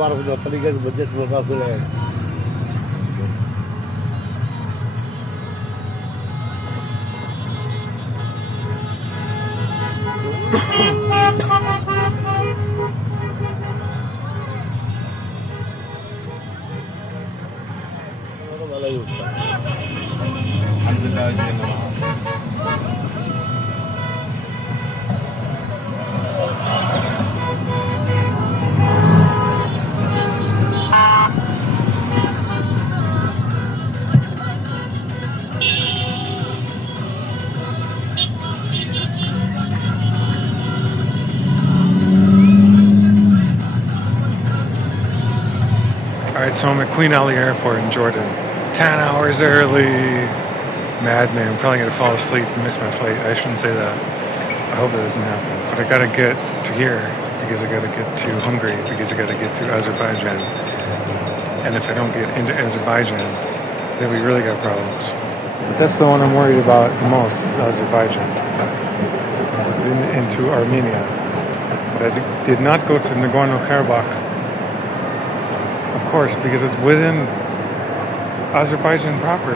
var hogy ott pedig ez budget meg az lehet. Alright, so I'm at Queen Ali Airport in Jordan. 10 hours early. Madman. I'm probably going to fall asleep and miss my flight. I shouldn't say that. I hope that doesn't happen. But I got to get to here because I got to get to Hungary because I got to get to Azerbaijan. And if I don't get into Azerbaijan, then we really got problems. But that's the one I'm worried about the most is Azerbaijan. Because I've been into Armenia. But I did not go to Nagorno-Karabakh. Of course, because it's within Azerbaijan proper.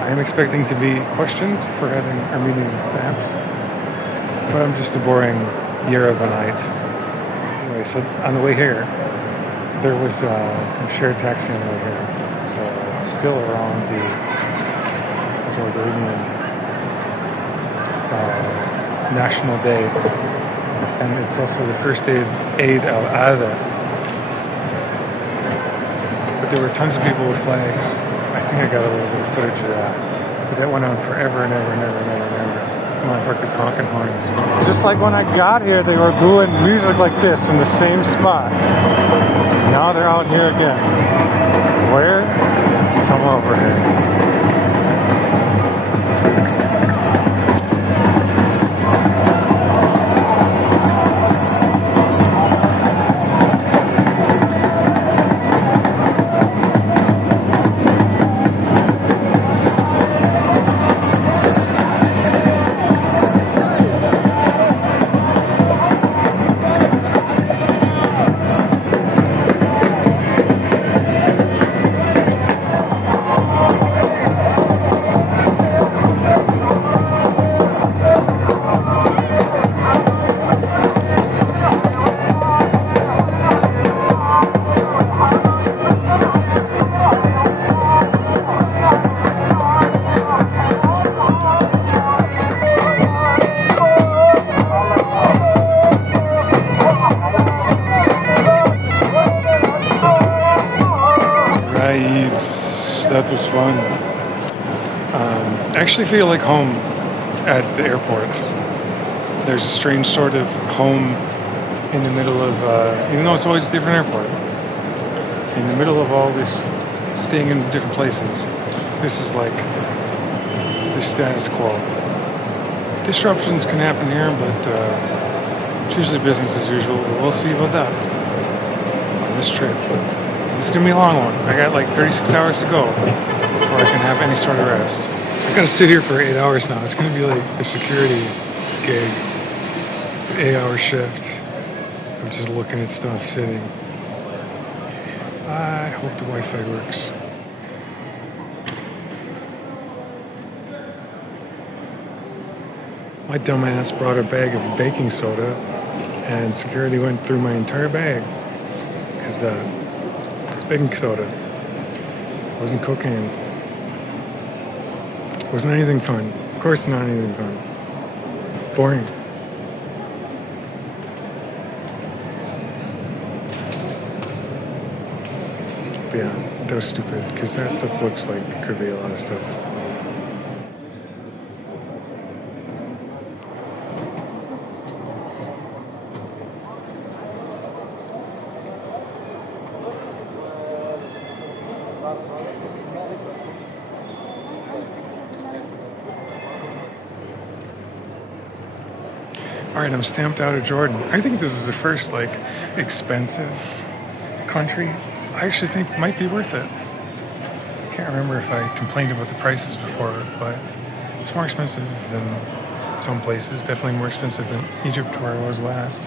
I am expecting to be questioned for having Armenian stamps, but I'm just a boring Yerevanite. Anyway, so on the way here, there was a shared taxi on the way here. It's still around the Jordanian National Day, and it's also the first day of Eid al-Adha. There were tons of people with flags. I think I got a little bit of footage of that. But that went on forever and ever and ever and ever and ever. Motherfuckers honking horns. Just like when I got here, they were doing music like this in the same spot. Now they're out here again. Where? Somewhere over here. That was fun. I actually feel like home at the airport. There's a strange sort of home in the middle of, even though it's always a different airport, in the middle of all this staying in different places. This is like the status quo. Disruptions can happen here, but it's usually business as usual. We'll see about that on this trip. This is going to be a long one. I got like 36 hours to go before I can have any sort of rest. I got to sit here for 8 hours now. It's going to be like a security gig, 8-hour shift. I'm just looking at stuff, sitting. I hope the Wi-Fi works. My dumbass brought a bag of baking soda and security went through my entire bag because it's baking soda. It wasn't cocaine. It wasn't anything fun. Of course not anything fun. Boring. But yeah, that was stupid because that stuff looks like it could be a lot of stuff. Alright, I'm stamped out of Jordan. I think this is the first, expensive country I actually think might be worth it. I can't remember if I complained about the prices before, but it's more expensive than some places. Definitely more expensive than Egypt, where I was last.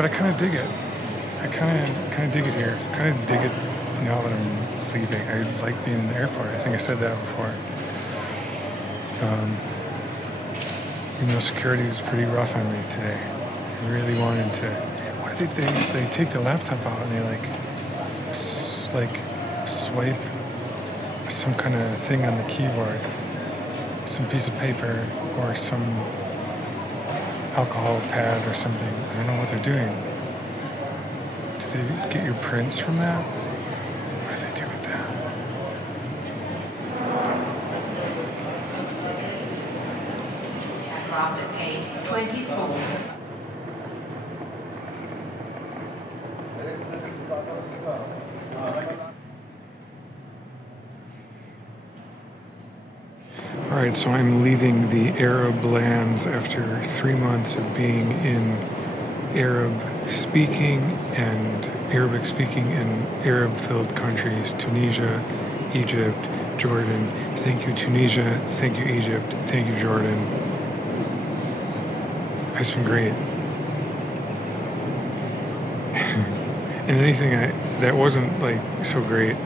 but I kind of dig it. I kind of dig it here. Kind of dig it now that I'm leaving. I like being in the airport. I think I said that before. Even though security was pretty rough on me today, I really wanted to. Why did they take the laptop out and they swipe some kind of thing on the keyboard, some piece of paper or some alcohol pad or something. I don't know what they're doing. Do they get your prints from that? What do they do with that? Aircraft at gate 24. Alright, so I'm leaving the Arab lands after 3 months of being in Arabic speaking and Arab-filled countries: Tunisia, Egypt, Jordan. Thank you, Tunisia. Thank you, Egypt. Thank you, Jordan. It's been great. And anything that wasn't like so great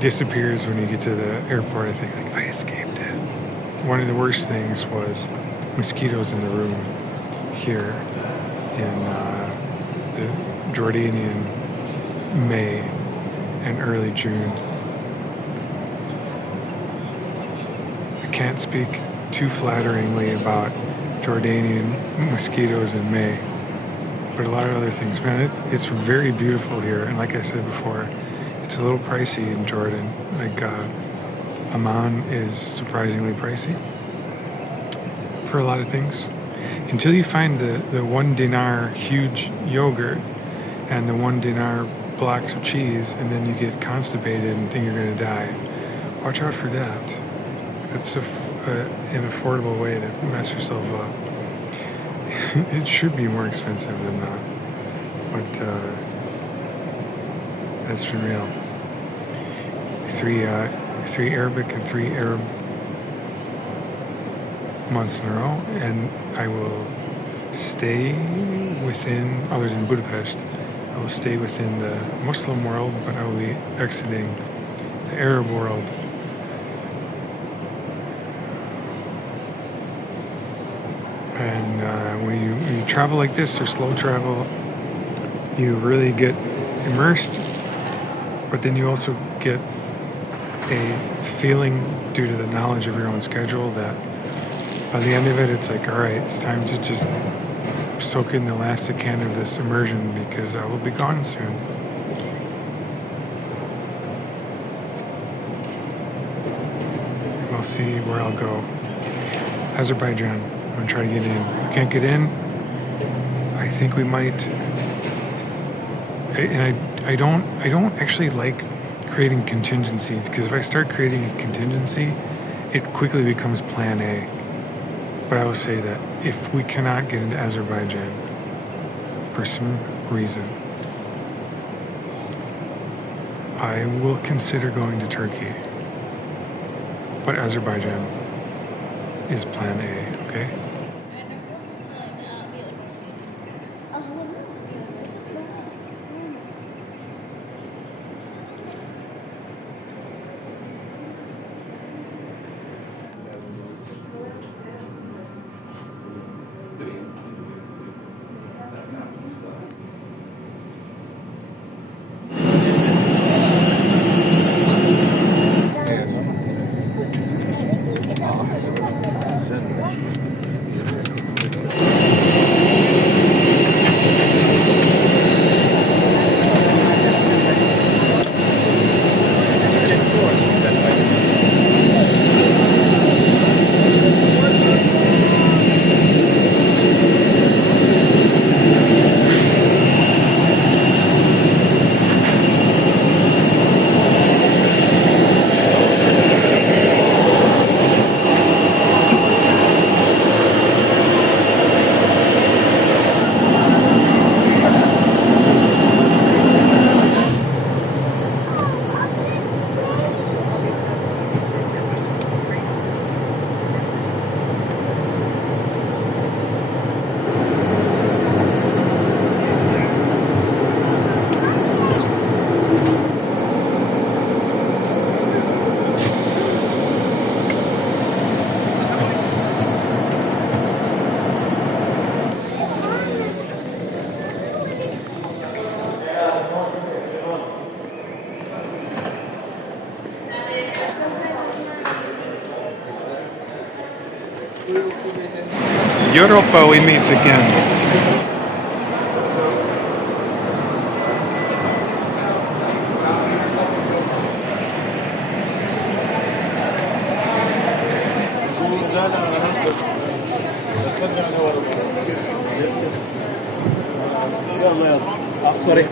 disappears when you get to the airport. I think I escaped it. One of the worst things was mosquitoes in the room here in the Jordanian May and early June. I can't speak too flatteringly about Jordanian mosquitoes in May, but a lot of other things. Man, it's very beautiful here, and like I said before, it's a little pricey in Jordan. Like Amman is surprisingly pricey for a lot of things. Until you find the 1 dinar huge yogurt and the 1 dinar blocks of cheese, and then you get constipated and think you're going to die. Watch out for that. It's an affordable way to mess yourself up. It should be more expensive than that, but that's been real. 3 Arabic and 3 Arab months in a row, and I will stay within, other than Budapest, I will stay within the Muslim world, but I will be exiting the Arab world. And when you travel like this, or slow travel, you really get immersed, but then you also get a feeling, due to the knowledge of your own schedule, that by the end of it, it's like, all right, it's time to just soak in the last I can of this immersion, because I will be gone soon. We'll see where I'll go. Azerbaijan. I'm gonna try to get in. If we can't get in, I think we might. And I don't actually like creating contingencies, because if I start creating a contingency, it quickly becomes plan A. But I will say that if we cannot get into Azerbaijan for some reason, I will consider going to Turkey. But Azerbaijan is plan A, okay? Europa, we meet again. Sorry.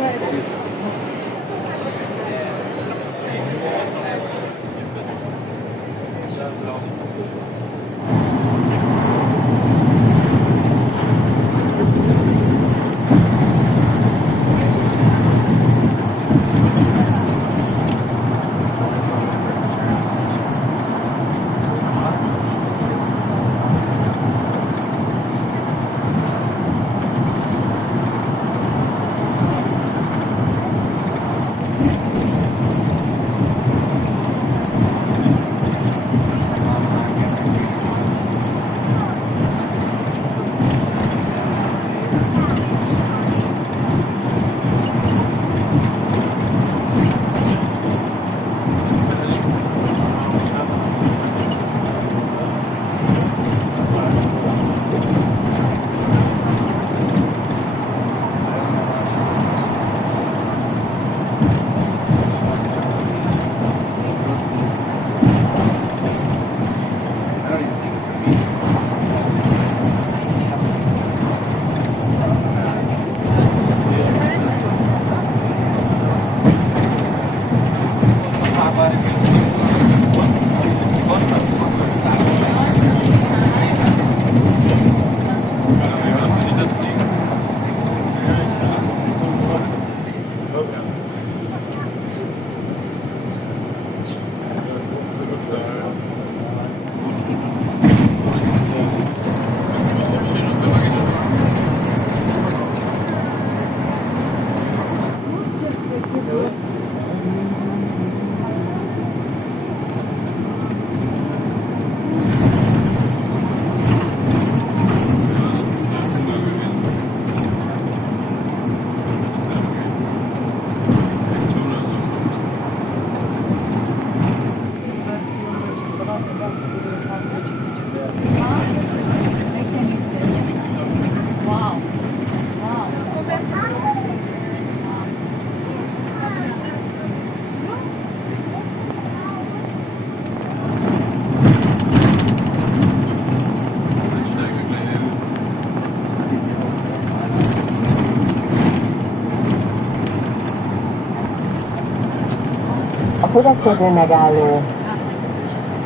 A következő megálló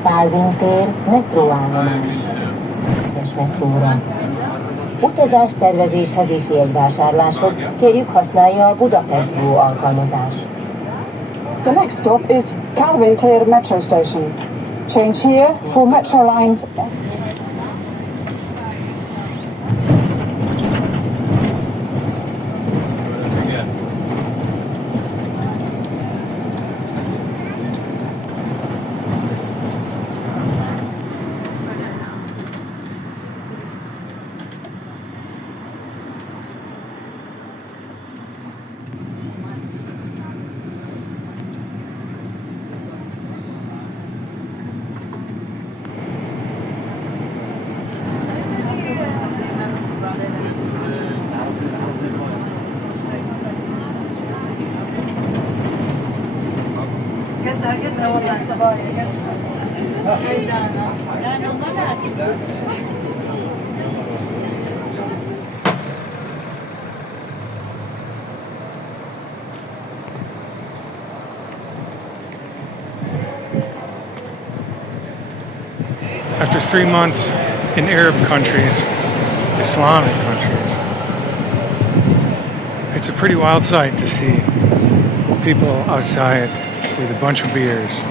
Pálvin tér metróállomás és metróra. Utazástervezéshez és jegyvásárláshoz kérjük használja a Budapest Baku alkalmazást. The next stop is Campbell metro station. Change here for metro lines. After 3 months in Arab countries, Islamic countries, it's a pretty wild sight to see people outside with a bunch of beers.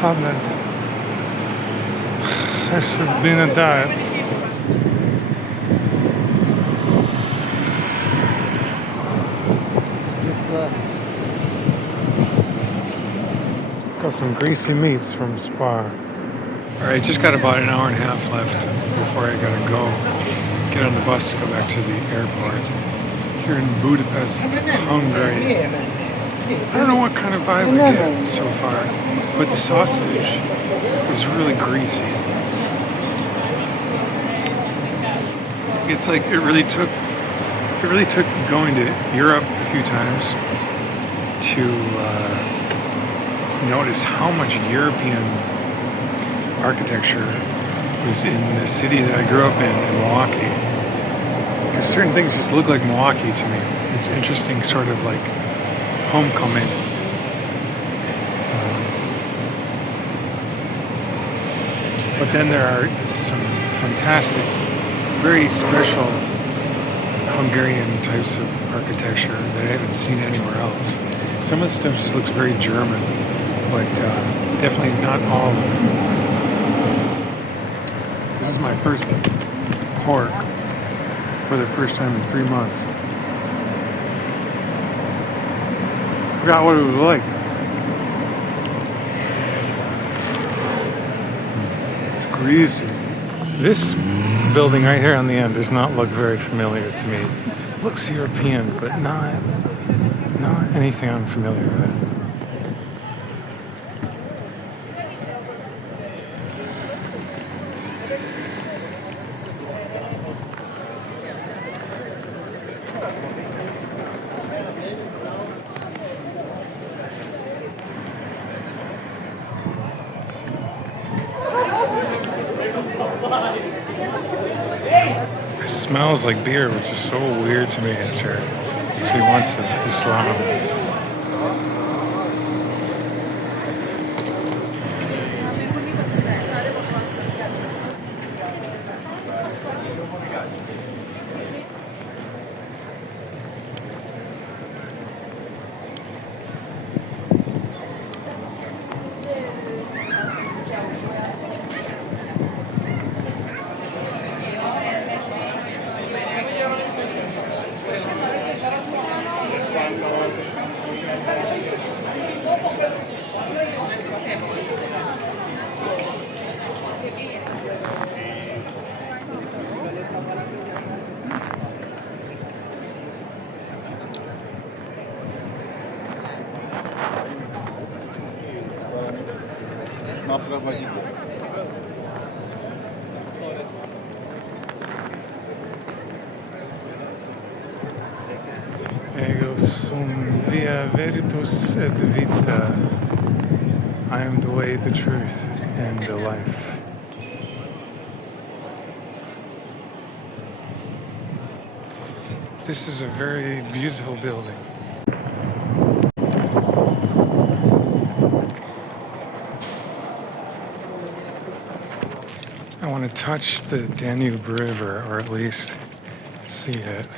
Hamad. Hasad bin Adad. Got some greasy meats from Spa. Alright, just got about an hour and a half left before I gotta go get on the bus to go back to the airport here in Budapest, Hungary. I don't know what kind of vibe I get so far, but the sausage is really greasy. It's like it really took going to Europe a few times to notice how much European architecture was in the city that I grew up in Milwaukee. Because certain things just look like Milwaukee to me. It's interesting, sort of like homecoming. But then there are some fantastic, very special Hungarian types of architecture that I haven't seen anywhere else. Some of the stuff just looks very German, but definitely not all of it. This is my first pork for the first time in 3 months. Forgot what it was like. It's greasy. This building right here on the end does not look very familiar to me. It looks European, but not anything I'm familiar with. It smells like beer, which is so weird to me after a few months of Islam. Ego sum via veritas et vita. I am the way, the truth, and the life. This is a very beautiful building. I want to touch the Danube River, or at least see it.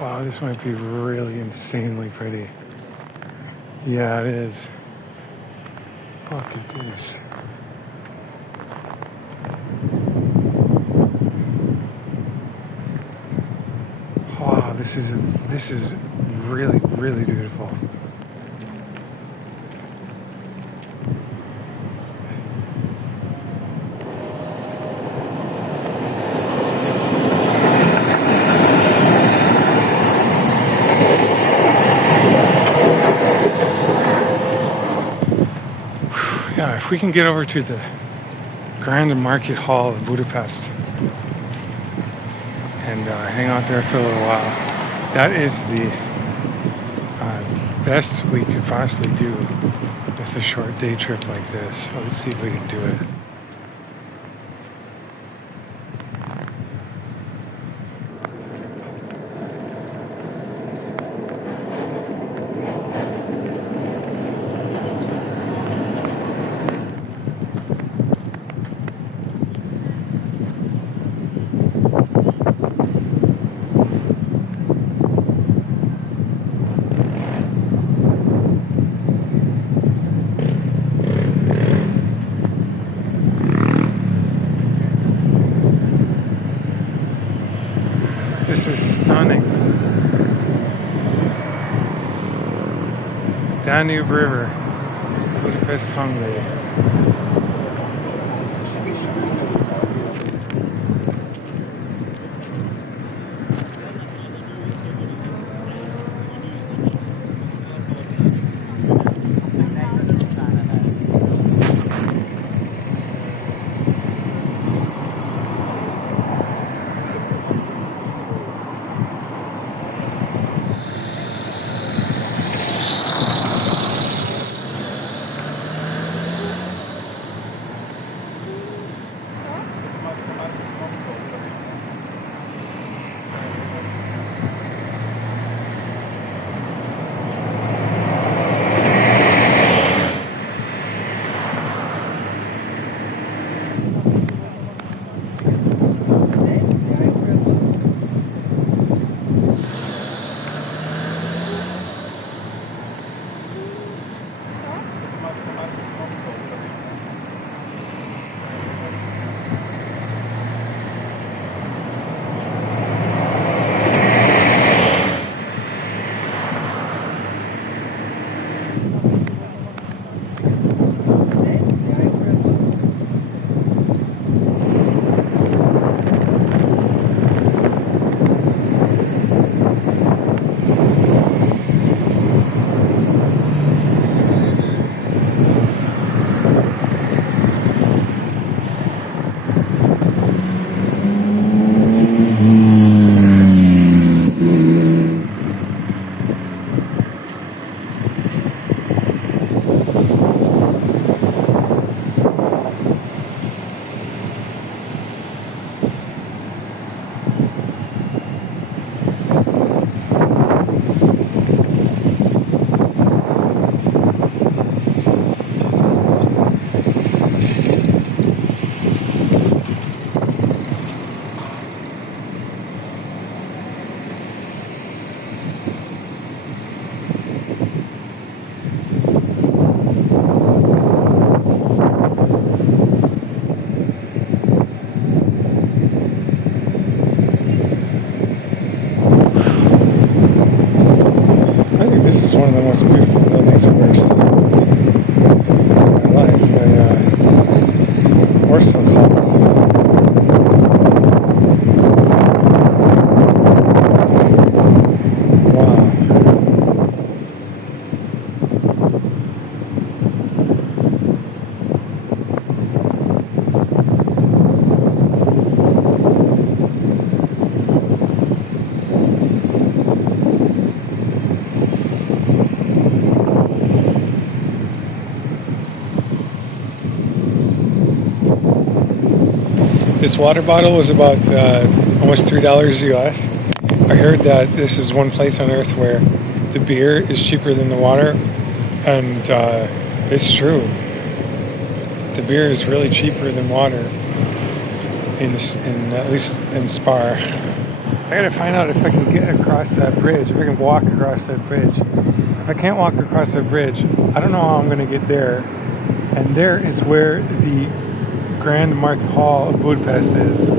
Wow, this might be really insanely pretty. Yeah, it is. Fuck it is. Wow, this is really, really beautiful. Yeah, if we can get over to the Grand Market Hall of Budapest and hang out there for a little while, that is the best we could possibly do with a short day trip like this. So let's see if we can do it. This is stunning. Danube River, Budapest, Hungary. is one of the most beautiful buildings I've ever seen in my life. The Orselhuts. This water bottle was about almost $3 US. I heard that this is one place on earth where the beer is cheaper than the water, and it's true. The beer is really cheaper than water, in at least in Spar. I gotta find out if I can get across that bridge, if I can walk across that bridge. If I can't walk across that bridge, I don't know how I'm gonna get there. And there is where the Grand Market Hall of Budapest is.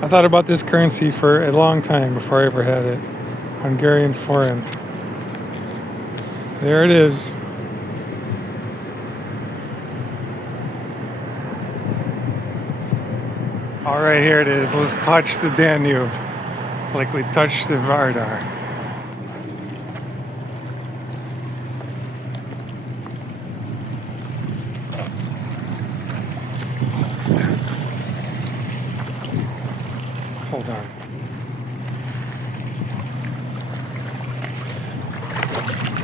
I thought about this currency for a long time before I ever had it. Hungarian forint. There it is. All right, here it is. Let's touch the Danube like we touched the Vardar. Hold on.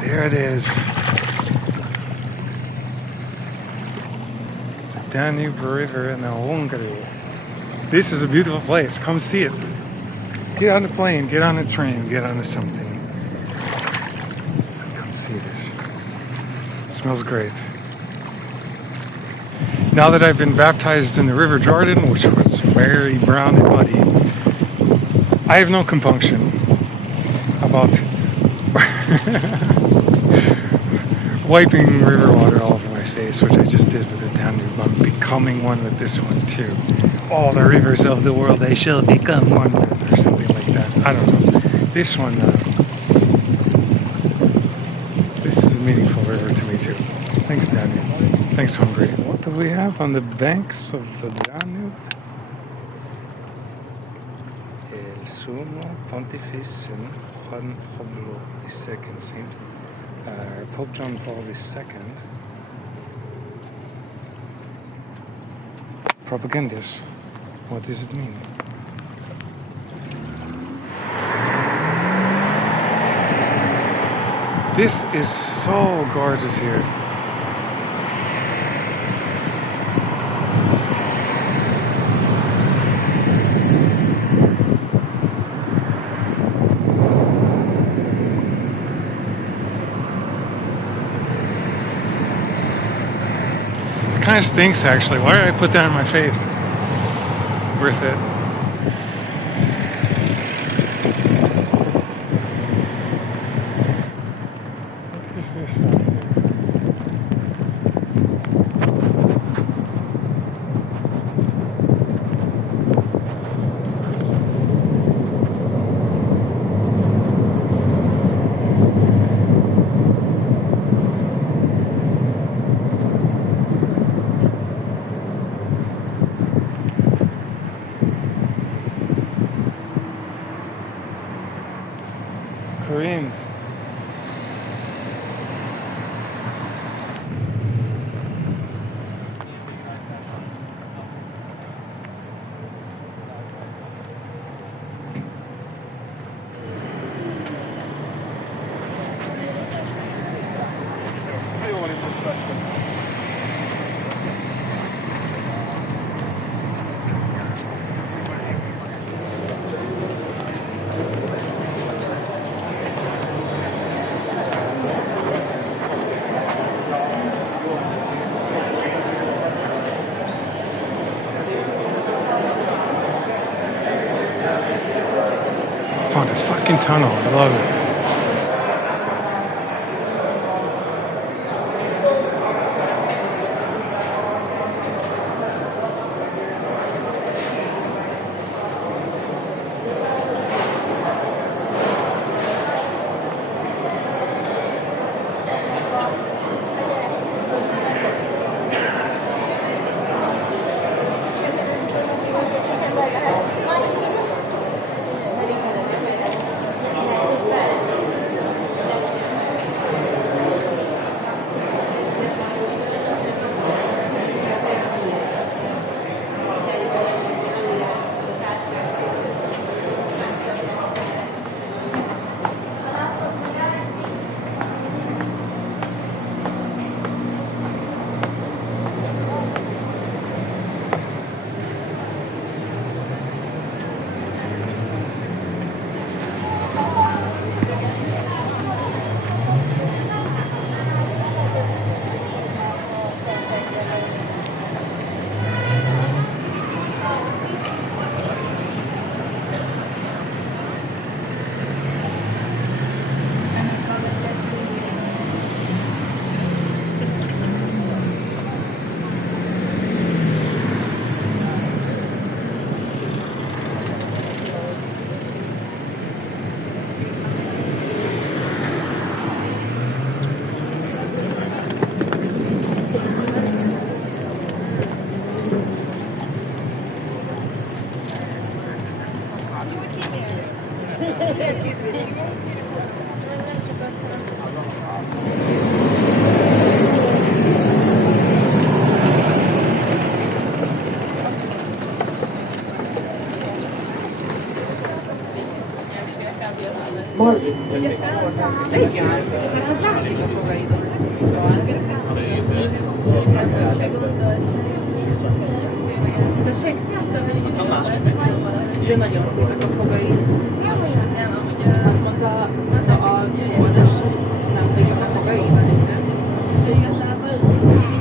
There it is. The Danube River in Hungary. This is a beautiful place. Come see it. Get on the plane, get on the train, get on to something. Come see this. It smells great. Now that I've been baptized in the River Jordan, which was very brown and muddy, I have no compunction about wiping river water all over my face, which I just did with the Danube. I'm becoming one with this one too. All the rivers of the world, they shall become one, or something like that. I don't know. This one, this is a meaningful river to me too. Thanks, Danube. Thanks, Hungary. What do we have on the banks of the Danube? El Sumo Pontifice Juan Pablo II, Pope John Paul II. Propagandist. What does it mean? This is so gorgeous here. It kind of stinks actually. Why did I put that on my face? Worth it. What is this stuff here? Koreans. Found a fucking tunnel. I love it. De nagyon szépek a fogai. Azt mondta a orvos, nem szépek a fogai.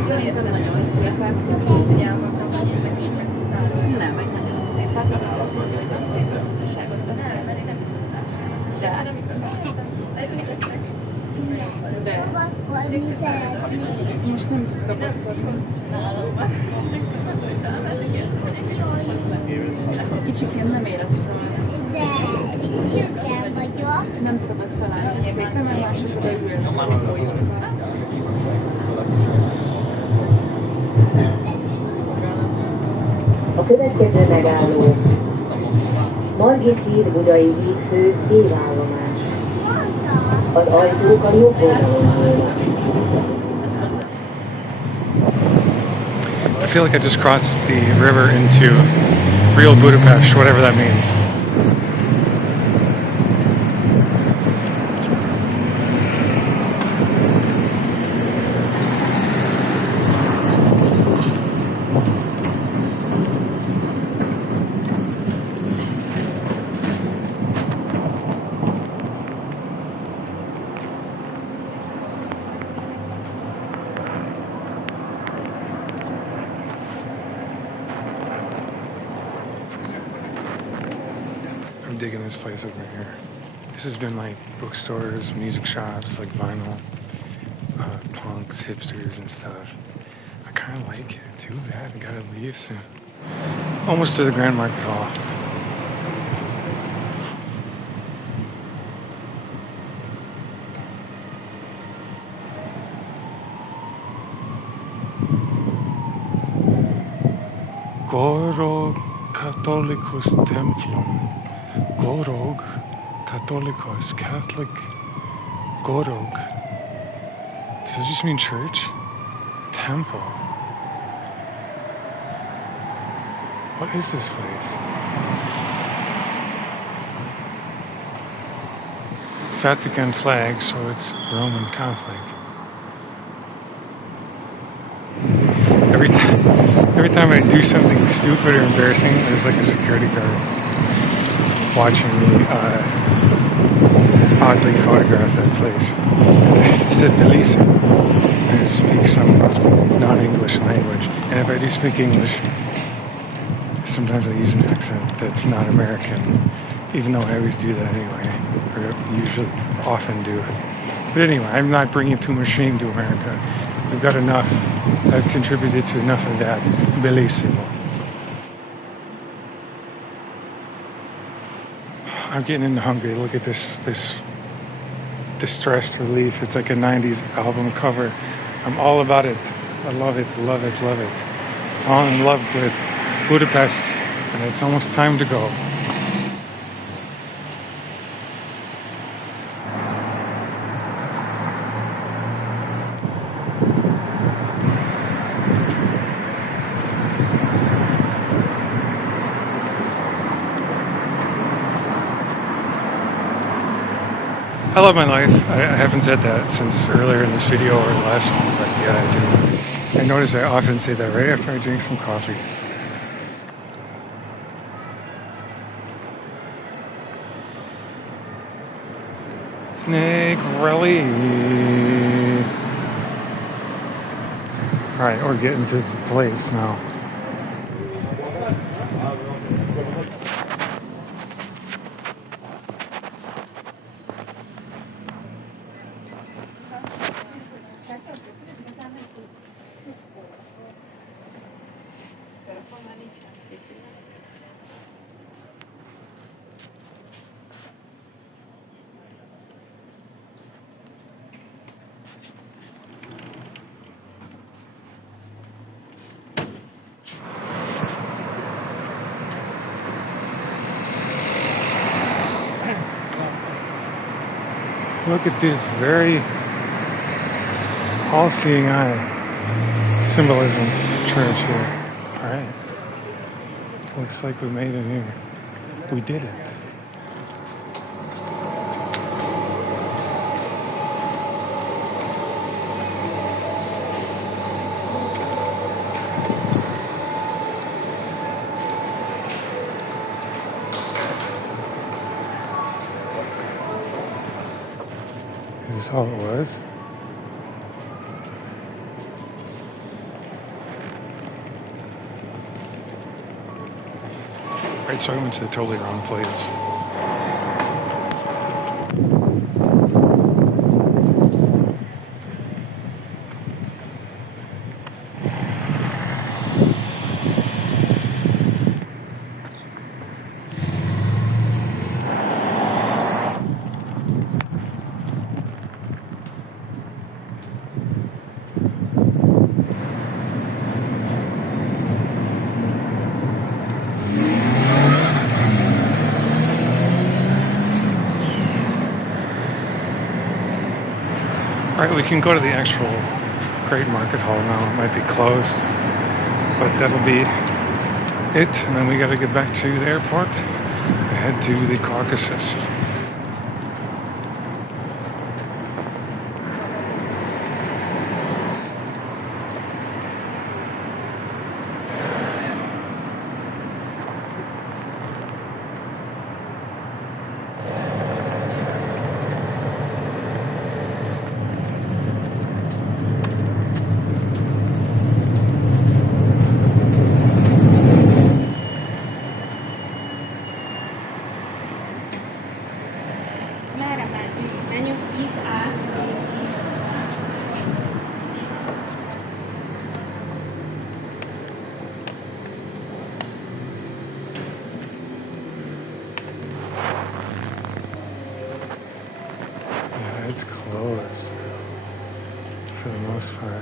Szerintem nagyon szépek. Nem, egy nagyon szépek. Azt mondja, hogy nem szép közönséget beszél. De most nem tudsz kapaszkodni. Kicsikém nem élet fel. Nem szabad felállni a székre, mert mások odaülni a folyóra. A következő megálló Margit híd Budai hídfő végállomás. Az ajtók a jobb oldalon nyílnak. I feel like I just crossed the river into real Budapest, whatever that means. I'm digging this place over here. This has been like bookstores, music shops, like vinyl, punks, hipsters and stuff. I kind of like it. Too bad I gotta leave soon. Almost to the Grand Market Hall. Gorog Catholicus Templum. Gorog Catholicus, Catholic Gorog. Does it just mean church? Temple. What is this place? Vatican flag, so it's Roman Catholic. Every time I do something stupid or embarrassing, there's like a security guard watching me oddly photograph that place. It's said bellissimo. I speak some non-English language, and if I do speak English, sometimes I use an accent that's not American, even though I always do that anyway, or usually often do. But anyway, I'm not bringing too much shame to America. We've got enough. I've contributed to enough of that. Bellissimo. I'm getting into Hungary. Look at this distressed relief. It's like a 90s album cover. I'm all about it. I love it, love it, love it. All in love with Budapest, and it's almost time to go. I love my life. I haven't said that since earlier in this video or the last one, but yeah, I do. I notice I often say that right after I drink some coffee. Snake Rally. Alright, we're getting to the place now. Look at this very all-seeing eye symbolism church here. Alright. Looks like we made it here. We did it. Is this all it was? Right, so I went to the totally wrong place. Alright, we can go to the actual Great Market Hall now. It might be closed, but that'll be it. And then we gotta get back to the airport and head to the Caucasus. It's closed for the most part.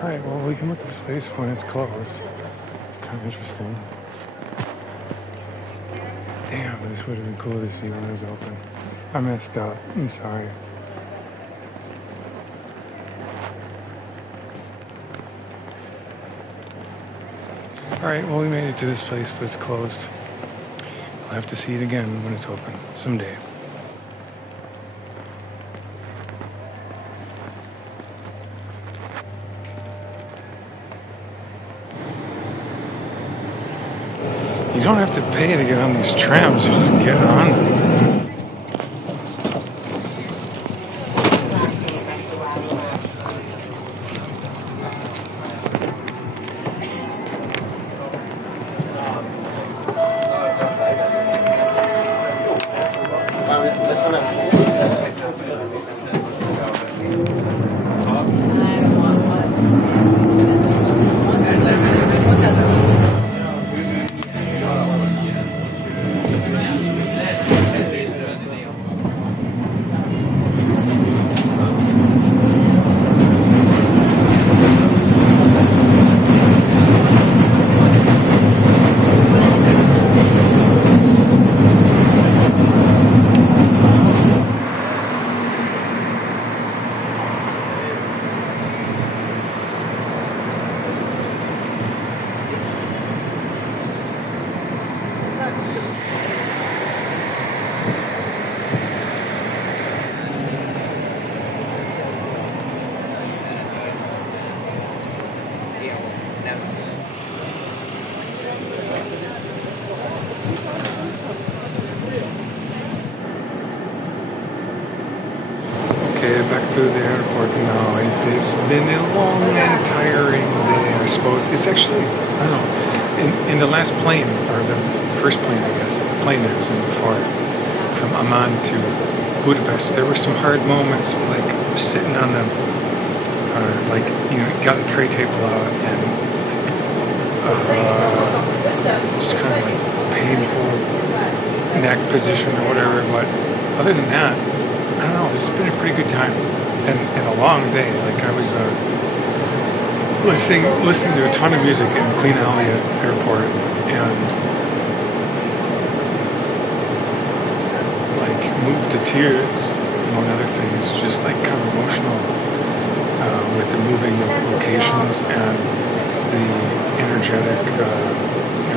Alright, well, we can look at this place when it's closed. It's kind of interesting. Damn, this would have been cool to see when it was open. I messed up. I'm sorry. Alright, well, we made it to this place, but it's closed. I'll have to see it again when it's open someday. You don't have to pay to get on these trams, you just get on them. Okay, back to the airport now. It has been a long and tiring day, I suppose. It's actually, I don't know, in the last plane, or the first plane, I guess, the plane that was in before, from Amman to Budapest, there were some hard moments, like sitting on the, like, you know, got a tray table out and just kind of like painful neck position or whatever, but other than that, I don't know, it's been a pretty good time and a long day. Like I was listening to a ton of music in Queen Elliot Airport, and like moved to tears, among other things, just like kind of emotional with the moving of locations and the energetic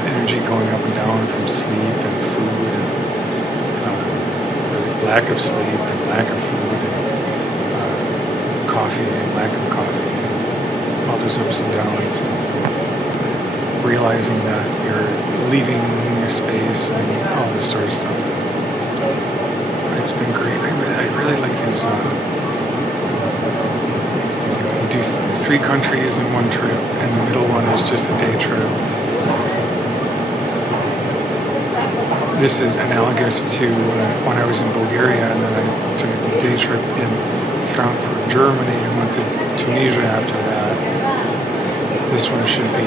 energy going up and down from sleep and food and the lack of sleep and lack of food and coffee and lack of coffee and all those ups and downs, and realizing that you're leaving a space and all this sort of stuff. It's been great. I really like these. We do 3 countries in one trip, and the middle one is just a day trip. This is analogous to when I was in Bulgaria, and then I took a day trip in Frankfurt, Germany, and went to Tunisia after that. This one should be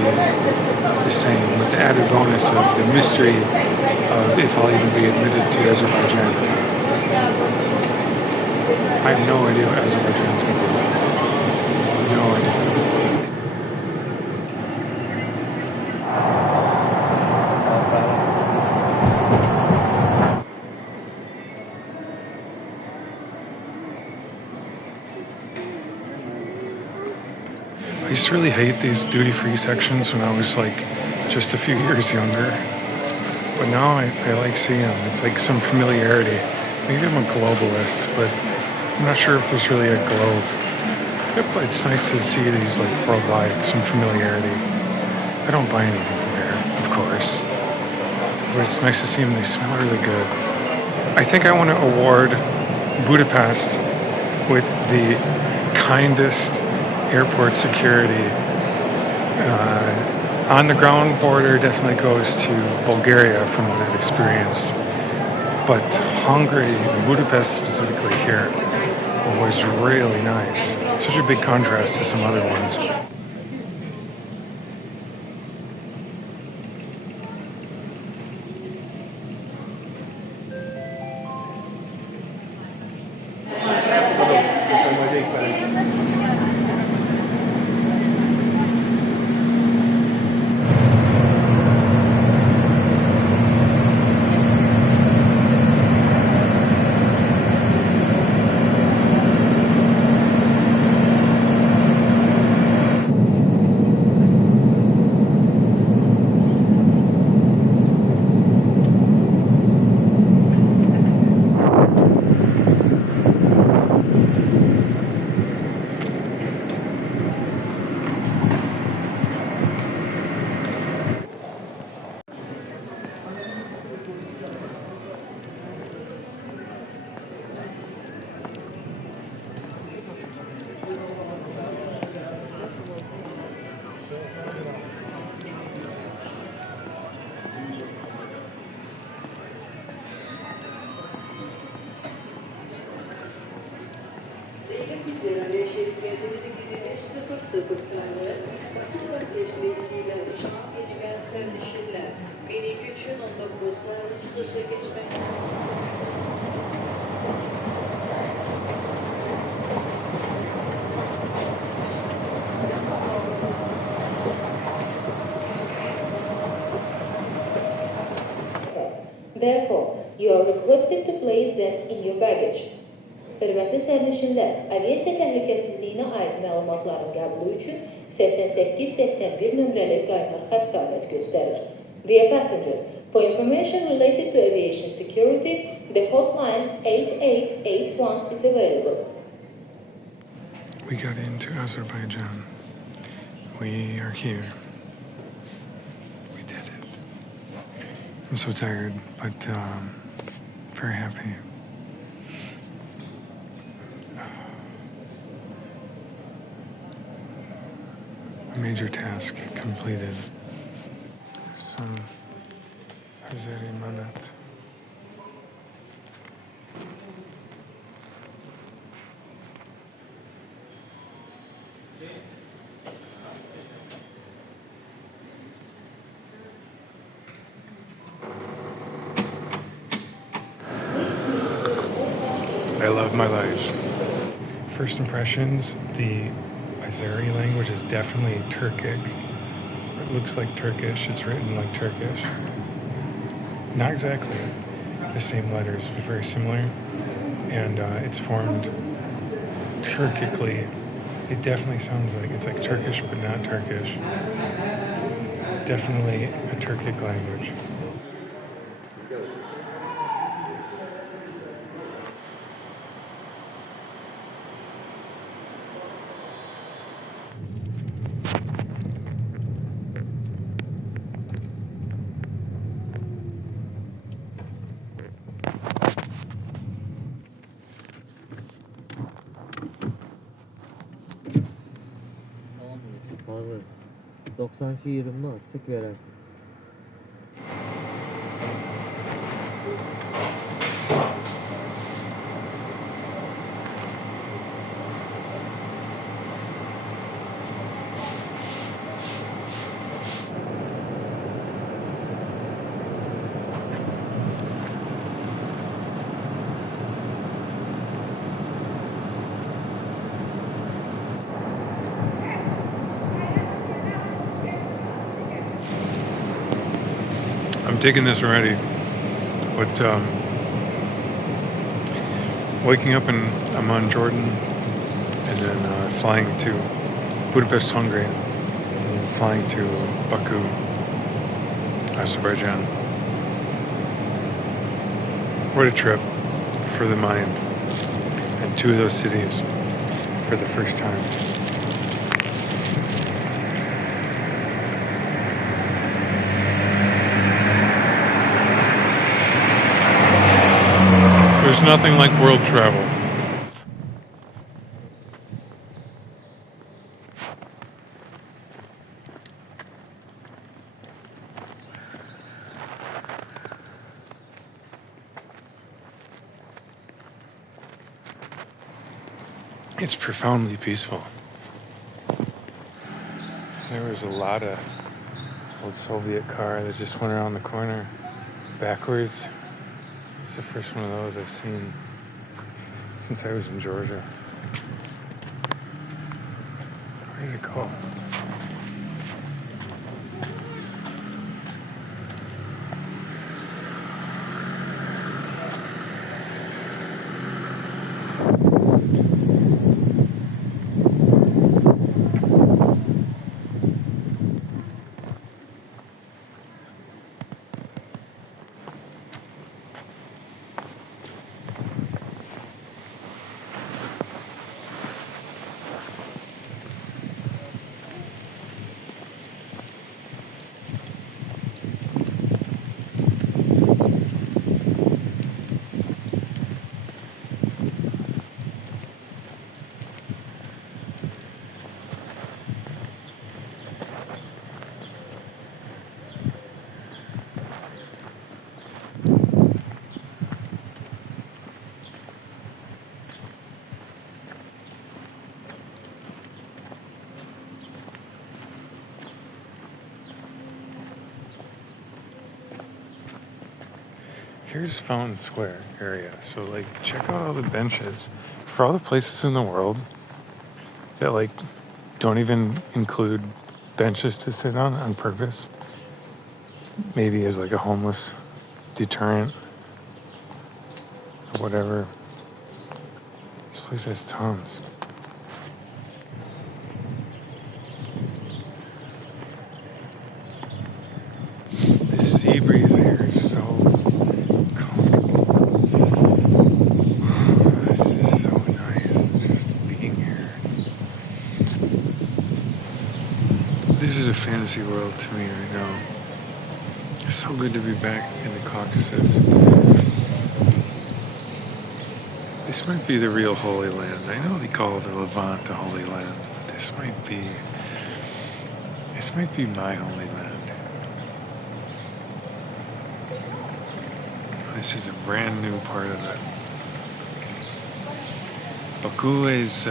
the same, with the added bonus of the mystery of if I'll even be admitted to Azerbaijan. I have no idea what Azerbaijan's going to be like. No idea. I used to really hate these duty-free sections when I was like just a few years younger. But now I like seeing them. It's like some familiarity. Maybe I'm a globalist, but I'm not sure if there's really a globe. But it's nice to see these like worldwide, some familiarity. I don't buy anything from here, of course. But it's nice to see them. They smell really good. I think I want to award Budapest with the kindest airport security. On the ground border definitely goes to Bulgaria from what I've experienced. But Hungary, Budapest specifically here, was really nice. It's such a big contrast to some other ones. Therefore, you are requested to place them in your baggage. Hörmətli sərnişinlər, aviasiya təhlükəsizliyinə aid məlumatların qəbulu üçün 8881 nömrəli qaynar xətt fəaliyyət göstərir. Dear passengers, for information related to aviation security, the hotline 8881 is available. We got into Azerbaijan. We are here. We did it. I'm so tired, but very happy. A major task completed. Some Azerbaijan. I love my life. First impressions, I Azeri language is definitely Turkic. It looks like Turkish. It's written like Turkish. Not exactly the same letters, but very similar. And it's formed Turkically. It definitely sounds like it's like Turkish, but not Turkish. Definitely a Turkic language. Fazla. 92-20 atsak verersiz. I'm digging this already. But waking up in Amman, Jordan, and then flying to Budapest, Hungary, and then flying to Baku, Azerbaijan. What a trip for the mind. And two of those cities for the first time. There's nothing like world travel. It's profoundly peaceful. There was a lot of old Soviet car that just went around the corner backwards. It's the first one of those I've seen since I was in Georgia. Where did it go? Here's Fountain Square area. So, like, check out all the benches. For all the places in the world that, like, don't even include benches to sit on purpose, maybe as, like, a homeless deterrent or whatever. This place has tons. The sea breeze here is so this is a fantasy world to me right now. It's so good to be back in the Caucasus. This might be the real Holy Land. I know they call the Levant the Holy Land, but this might be my Holy Land. This is a brand new part of it. Baku is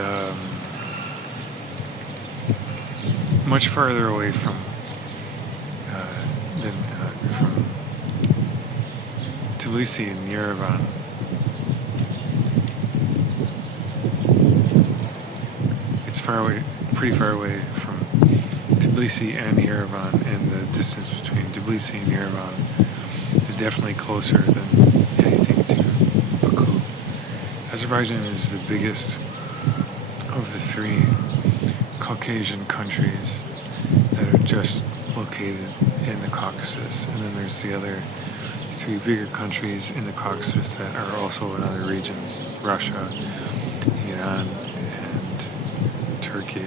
much farther away from Tbilisi and Yerevan. It's pretty far away from Tbilisi and Yerevan, and the distance between Tbilisi and Yerevan is definitely closer than anything to Baku. Azerbaijan is the biggest of the three Caucasian countries that are just located in the Caucasus, and then there's the other three bigger countries in the Caucasus that are also in other regions: Russia, Iran, and Turkey.